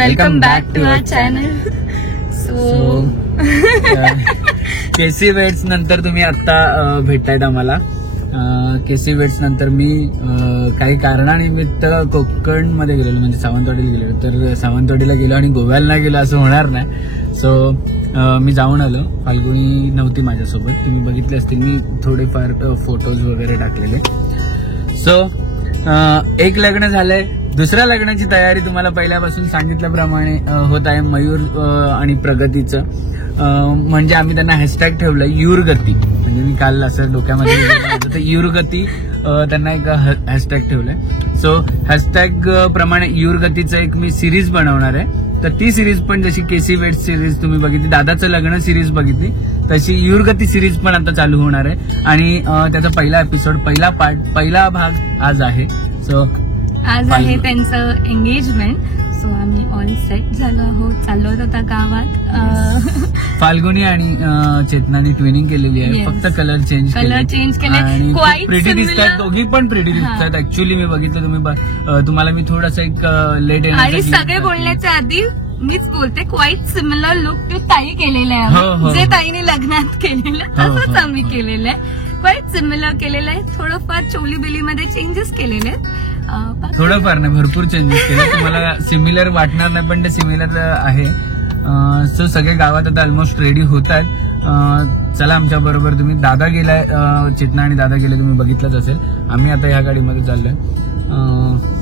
Welcome back to our channel. So केसी वेट्स नंतर तुम्ही आता भेटतायत आम्हाला. केसी वेट्स नंतर मी काही कारणानिमित्त कोकणमध्ये गेलेलो, म्हणजे सावंतवाडीला गेलेलो. तर सावंतवाडीला गेलो आणि गोव्याला नाही गेलो असं होणार नाही. सो मी जाऊन आलो. फाल्गुनी नव्हती माझ्यासोबत, तुम्ही बघितले असतील मी थोडेफार फोटोज वगैरे टाकलेले. सो एक लग्न झालंय, दुसऱ्या लग्नाची तयारी तुम्हाला पहिल्यापासून सांगितल्याप्रमाणे होत आहे मयूर आणि प्रगतीचं. म्हणजे आम्ही त्यांना हॅशटॅग ठेवलं युरगती. म्हणजे मी काल असं डोक्यामध्ये तर युरगती त्यांना एक हॅशटॅग ठेवलंय. सो हॅशटॅग प्रमाणे युरगतीचं एक मी सिरीज बनवणार आहे. तर ती सिरीज पण जशी केसी वेट्स सिरीज तुम्ही बघितली, दादाचं लग्न सिरीज बघितली, तशी युरगती सिरीज पण आता चालू होणार आहे. आणि त्याचा पहिला एपिसोड, पहिला भाग आज आहे. सो आज आहे त्यांचं एंगेजमेंट. सो आम्ही ऑल सेट झालो आहोत, चाललो होतो आता गावात. फाल्गुनी आणि चेतनाने ट्विनिंग केलेली आहे. फक्त कलर चेंज केले आणि प्रिटी दिसतात, दोघी पण प्रिटी दिसतात. ऍक्च्युअली मी बघितलं, तुम्हाला मी थोडासा एक लेट आणि सगळे बोलण्याच्या आधी मीच बोलते, क्वाईट सिमिलर लुक टू ताई केलेलं आहे. जे ताईने लग्नात केलेलं तसंच आम्ही केलेलं आहे. क्वाईट सिमिलर केलेलं आहे. थोडंफार चोली बिलीमध्ये चेंजेस केलेले आहेत. थोडंफार नाही, भरपूर चेंजेस केले. तुम्हाला सिमिलर वाटणार नाही पण ते सिमिलर आहे. सो सगळे गावात आता ऑलमोस्ट रेडी होत आहेत. चला आमच्या बरोबर. तुम्ही दादा गेलाय, चेतना आणि दादा गेले, तुम्ही बघितलंच असेल. आम्ही आता ह्या गाडीमध्ये चाललोय.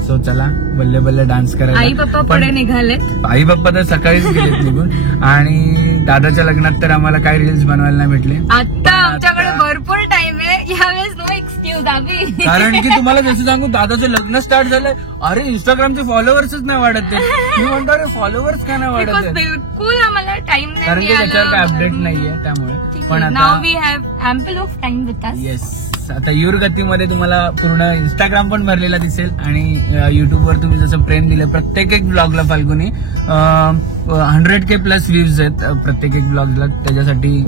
सो चला बल्ले बल्ले डान्स करायला. आई पप्पा पुढे निघाले. आई पप्पा तर सकाळीच गेलेत निघून. आणि दादाच्या लग्नात तर आम्हाला काय रील्स बनवायला नाही भेटले. आता आमच्याकडे भरपूर टाइम आहे. यावेळेस नो एक्सक्यूज आम्ही, कारण की तुम्हाला जसं सांगू, दादाचं लग्न स्टार्ट झालंय. अरे इंस्टाग्रामचे फॉलोअर्सच नाही वाढत. मी म्हणतो अरे फॉलोअर्स काय नाही वाढत. बिलकुल आम्हाला टाइम नाही, कारण की त्याच्यावर काय अपडेट नाहीये त्यामुळे. पण नाव we have ample of time with us. Yes. आता युरगतीमध्ये तुम्हाला पूर्ण इंस्टाग्राम पण भरलेला दिसेल आणि युट्यूबवर तुम्ही जसं प्रेम दिलं प्रत्येक एक ब्लॉगला. फाल्गुनी 100K प्लस व्ह्यूज आहेत प्रत्येक एक ब्लॉगला. त्याच्यासाठी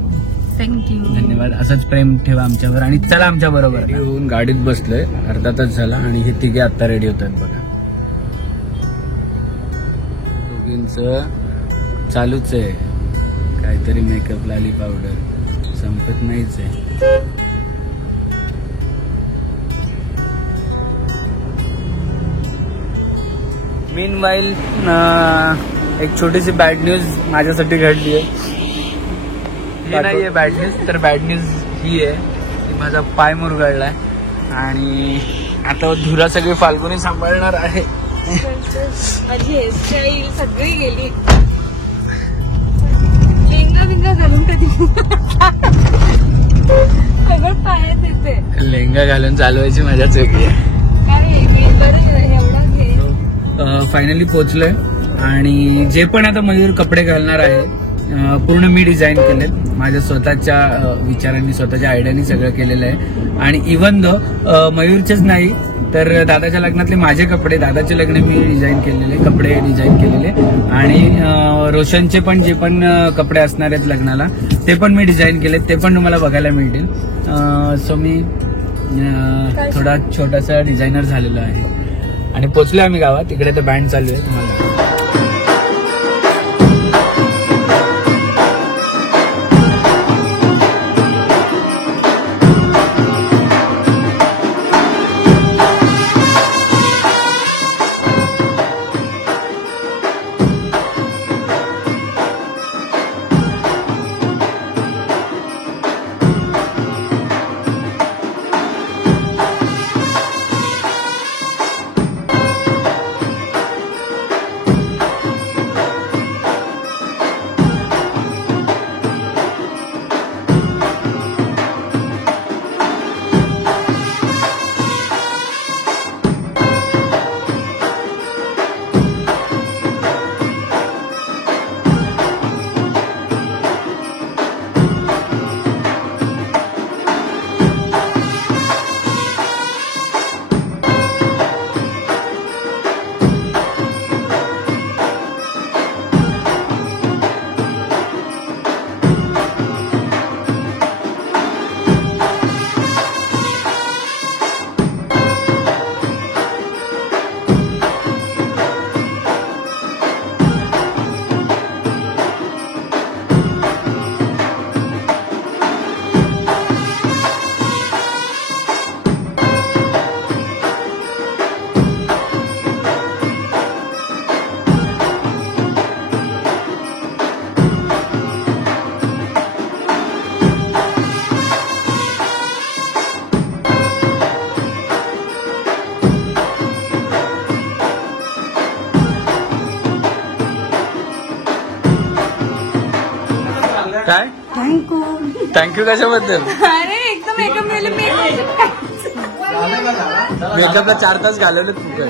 थँक्यू, धन्यवाद. असंच प्रेम ठेवा आमच्यावर. आणि चला आमच्या बरोबर. येऊन गाडीत बसलोय, अर्धा तास झाला आणि हे तिघे आता रेडी होत आहेत बघा. दोघींचं चालूच आहे काहीतरी मेकअप, लाली पावडर, संपत नाहीच आहे. मीनवाईल एक छोटीशी बॅड न्यूज माझ्यासाठी घडली आहे. ही नाहीये बॅड न्यूज, तर बॅड न्यूज ही आहे की माझा पाय मुरगळलाय आणि आता धुरा सगळी फाल्गुनी सांभाळणार आहे. माझी हेअरस्टाईल सगळी गेली. लेंगा बिंगा घालून कधी सगळं पायात येते. लेंगा घालून चालवायची मजाच वेगळी आहे. फायनली पोचलोय आणि जे पण आता मयूर कपडे घालणार आहे पूर्ण मी डिझाईन केलेत. माझ्या स्वतःच्या विचारांनी, स्वतःच्या आयडियानी सगळं केलेलं आहे. आणि इव्हन दो मयूरचेच नाही तर दादाच्या लग्नातले माझे कपडे, दादाचे लग्न मी डिझाईन केलेले, कपडे डिझाईन केलेले. आणि रोशनचे पण जे पण कपडे असणार आहेत लग्नाला ते पण मी डिझाईन केलेत. ते पण तुम्हाला बघायला मिळतील. सो मी थोडा छोटासा डिझायनर झालेलो आहे. आणि पोचलोय आम्ही गावात. इकडे तर बँड चालू आहे तुम्हाला. काय थँक्यू कशाबद्दल? अरे एकदम एका मेकअपला 4 तास घालवले तू काय?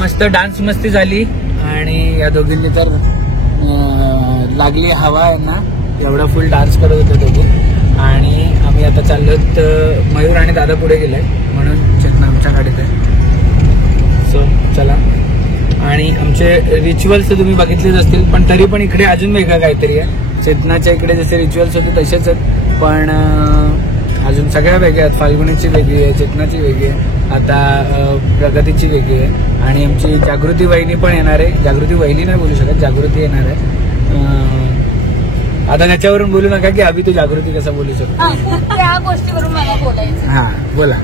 मस्त डान्स मस्ती झाली आणि या दोघींनी तर लागली हवा यांना, एवढा फुल डान्स करत होते दोघे. आणि आम्ही आता चाललोत, मयूर आणि दादा पुढे गेलाय म्हणून चेतना आमच्या गाडीत आहे. सो चला जसे रिच्युअल्स तुम्ही बघितलेच असतील, पण तरी पण इकडे अजून वेगळं काहीतरी आहे. चेतनाच्या इकडे जसे रिच्युअल्स होते तसेच आहेत, पण अजून सगळ्या वेगळ्या आहेत. फाल्गुनीची वेगळी आहे, चेतनाची वेगळी आहे, आता प्रगतीची वेगळी आहे, आणि आमची जागृती वहिनी पण येणार आहे. जागृती वहिनी नाही बोलू शकत, जागृती येणार आहे. आता त्याच्यावरून बोलू नका की अभि तू जागृती कसं बोलू शकतो. त्या गोष्टीवरून मला बोलायचं. हा बोला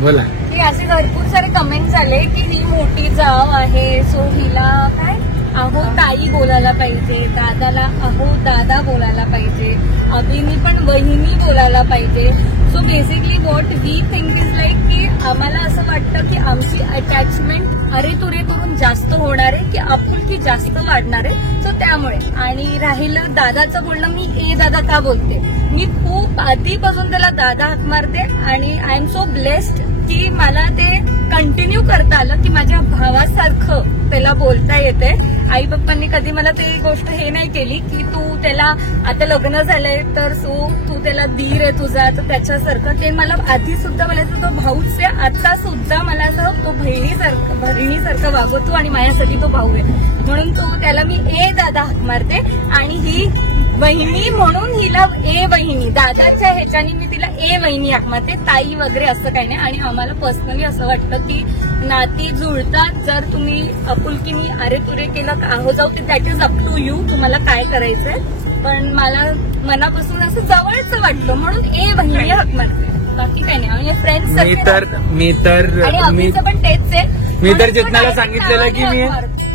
बोला. की असे भरपूर सारे कमेंट झाले की ही मोठी जाव आहे, सो हिला काय अहो ताई बोलायला पाहिजे, दादाला अहो दादा बोलायला पाहिजे, अभिनी पण वहिनी बोलायला पाहिजे. So basically what we think is like की आम्हाला असं वाटतं की आमची अटॅचमेंट अरे तुरे करून जास्त होणार आहे, की आपुलकी जास्त वाढणार आहे. सो त्यामुळे. आणि राहिलं दादाचं बोलणं, मी ए दादा का बोलते, मी खूप आधीपासून त्याला दादा हाक मारते, आणि आय एम सो ब्लेस्ड की मला ते कंटिन्यू करता आलं, की माझ्या भावासारखं त्याला बोलता येते. आई पप्पांनी कधी मला ते गोष्ट हे नाही केली की तू त्याला आता लग्न झालंय तर तू त्याला दीर आहे तुझा, तर त्याच्यासारखं. ते मला आधी सुद्धा बोलायचं तो भाऊच आहे, आता सुद्धा मला असं तो बहिणीसारखं वागवतो, आणि माझ्यासाठी तो भाऊ आहे म्हणून त्याला मी ए दादा हाक मारते. आणि ही वहिनी म्हणून हिला ए वहिनी, दादाच्या ह्याच्याने मी तिला ए वहिनी हाक मारते, ताई वगैरे असं काही नाही. आणि आम्हाला पर्सनली असं वाटतं की नाती जुळतात जर तुम्ही आपुलकीनी अरे तुरे केलं का अहो जाऊ, ते that is up to you, तुम्हाला काय करायचंय. पण मला मनापासून असं जवळच वाटलं म्हणून ए वहिनी हाक मारते, बाकी काही नाही. आम्ही फ्रेंड्स आणि अभिचं पण तेच आहे. मी तर चेतनाला सांगितलेलं की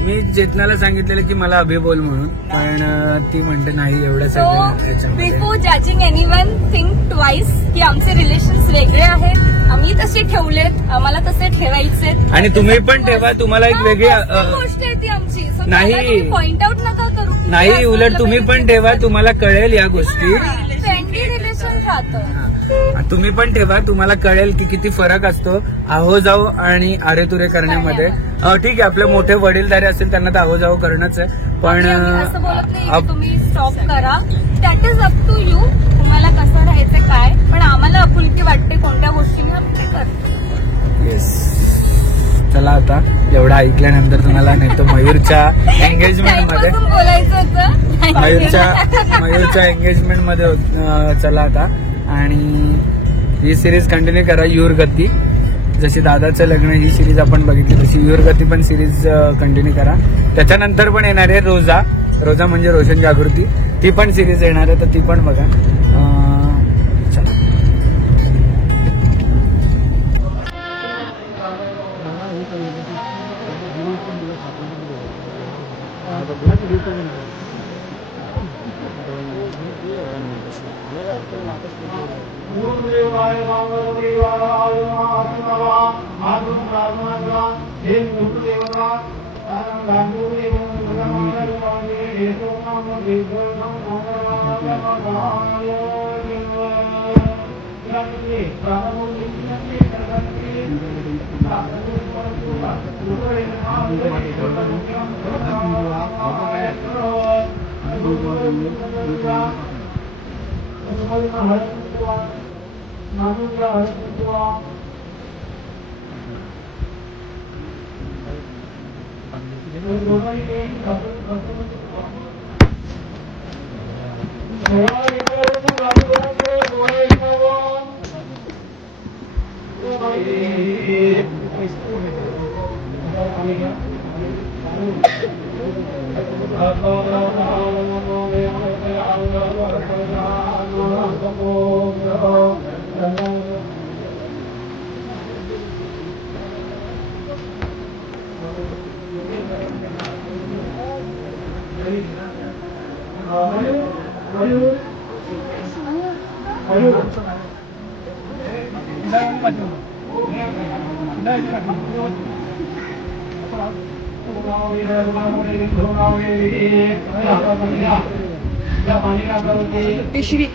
मी चेतनाला सांगितलेलं की मला अभि बोल म्हणून, पण ती म्हणते नाही एवढं सगळं. Before judging anyone think twice की आमचे रिलेशन्स वेगळे आहेत, आम्ही तसे ठेवलेत, आम्हाला तसे ठेवायचे, आणि तुम्ही पण ठेवा. तुम्हाला एक वेगळी गोष्ट आहे ती आमची. नाही पॉइंट आउट नका करू. नाही, उलट तुम्ही पण ठेवा, तुम्हाला कळेल या गोष्टी. फ्रेंडली रिलेशन राहतं. तुम्ही पण ठेवा, तुम्हाला कळेल की किती फरक असतो आहो जाऊ आणि अरे तुरे करण्यामध्ये. ठीक आहे, आपले मोठे वडीलधारे असतील त्यांना तर आहो जाऊ करणंच आहे, पण असं बोलत नाही की तुम्ही स्टॉप करा, that is up to you, तुम्हाला कसं राहायचं काय. पण आम्हाला आपुलकी वाटते कोणत्या गोष्टीने आम्ही ते करतो. येस. चला आता एवढं ऐकल्यानंतर तुम्हाला नेतो मयूरच्या एंगेजमेंट मध्ये. बोलायचं होतं मयूरच्या एंगेजमेंट मध्ये. चला आता, आणि ही सिरीज कंटिन्यू करा, युर गती. जशी दादाचं लग्न ही सिरीज आपण बघितली तशी युर गती पण सिरीज कंटिन्यू करा. त्याच्यानंतर पण येणार आहे रोजा म्हणजे रोशन जागृती, ती पण सिरीज येणार आहे, तर ती पण बघा. चला. पिशवी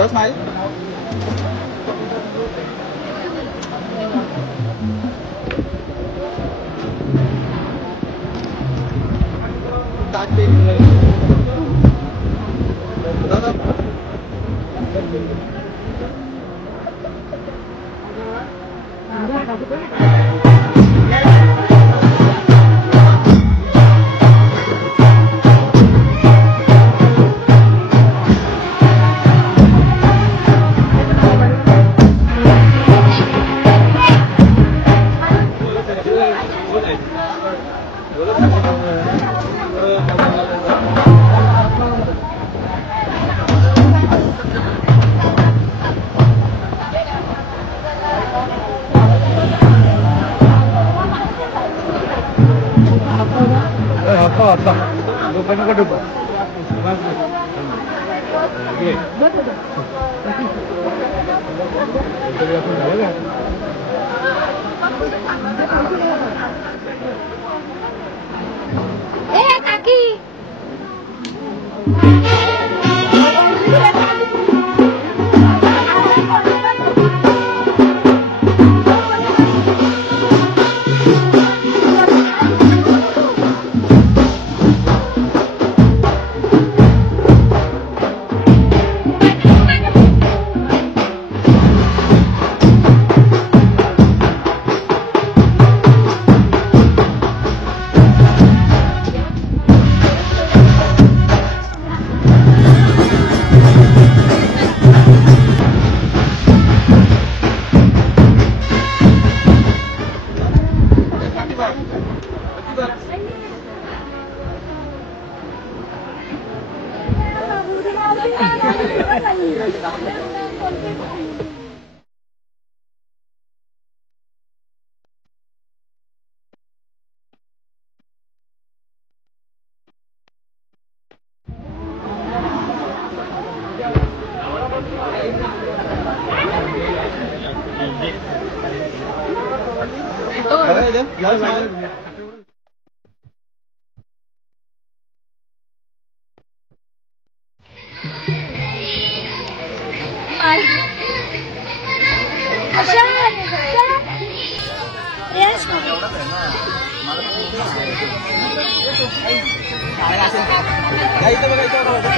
Terus main. Tadi.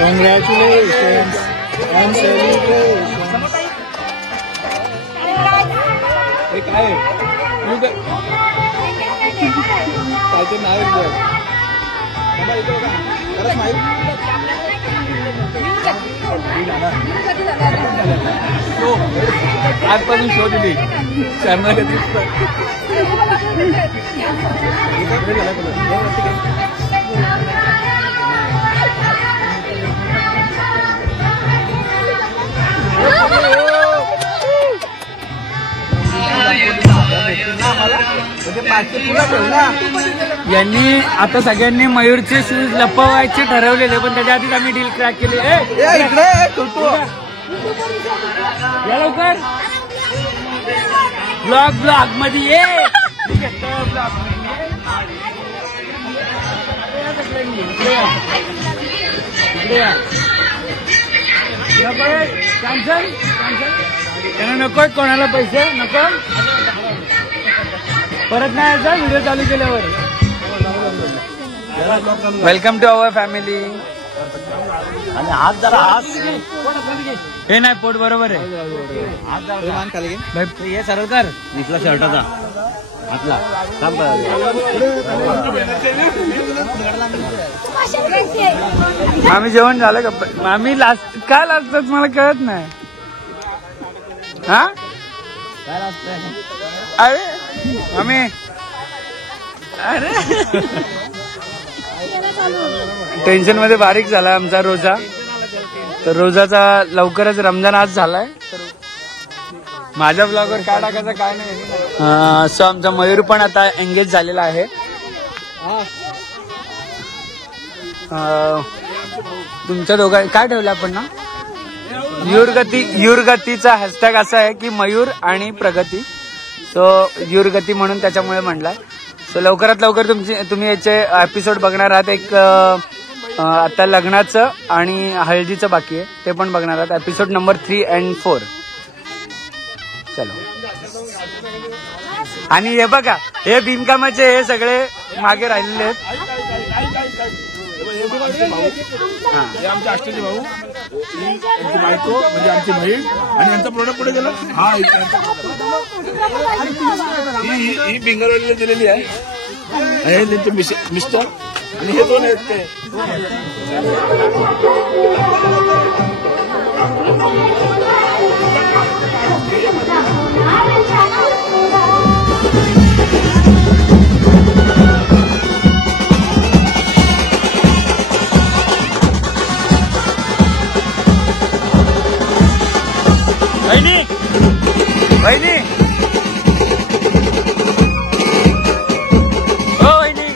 Congratulations and celebrations. काय ते नाव आजपासून शो दिली यांनी आता सगळ्यांनी मयूरचे शूज लपवायचे ठरवलेले, पण त्याच्या आधीच आम्ही डील क्रॅक केली. या लवकर ब्लॉग मध्ये ये. कॅन्सल त्यांना नको कोणाला पैसे नको, परत नाही यायचा व्हिडिओ चालू केल्यावर. Welcome to our family. आणि हात जरा हात हे नाही पोट बरोबर आहे. हे सरळ कर निसला शर्टाचा हातला. आम्ही जेवण झालं का? आम्ही लास्ट काय लागतात मला कळत नाही. हा काय लागत? अरे आम्ही अरे टेन्शन मध्ये बारीक झाला आमचा रोजा. तर रोजाचा लवकरच रमजान आज झालाय. माझ्या ब्लॉगवर काय टाकायचं काय नाही. सो आमचा मयूर पण आता एंगेज झालेला आहे. तुमच्या दोघां काय ठेवलं आपण ना? युरगतीचा हॅशटॅग असा आहे की मयूर आणि प्रगती. सो युरगती म्हणून त्याच्यामुळे म्हणलाय. सो लवकरात लवकर तुम्ही याचे एपिसोड बघणार आहात. एक आता लग्नाचं आणि हळदीचं बाकी आहे, ते पण बघणार आहात. Episode number 3 and 4. चलो. आणि हे बघा हे बिनकामाचे हे सगळे मागे राहिलेले आहेत. हे आमचे आष्टेचे भाऊ, यांची बायको म्हणजे आमची बहीण, आणि यांचा प्रोडक्ट पुढे गेला. हा ही बिंगरवाडीला दिलेली आहे. हे त्यांचे मिस्टर आणि हे दोन आहेत ते. वहिनी हो वहिनी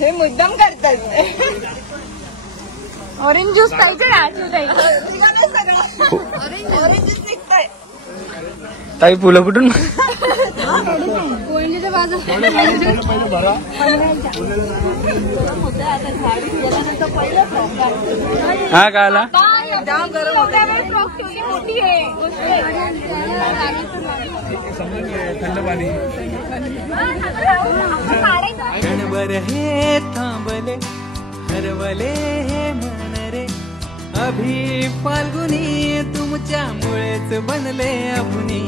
हे मुद्दाम करतात. ऑरेंज ज्यूस पाहिजे ना ऑरेंज ज्यूस निघतोय. ताई फुलं कुठून? कोयलीच्या बाजू हा का आला मोठी आहे. थंड पाणी क्षणभर हे थांबले हरवले हे मन रे अभि फाल्गुनी तुमच्यामुळेच बनले अभुनी.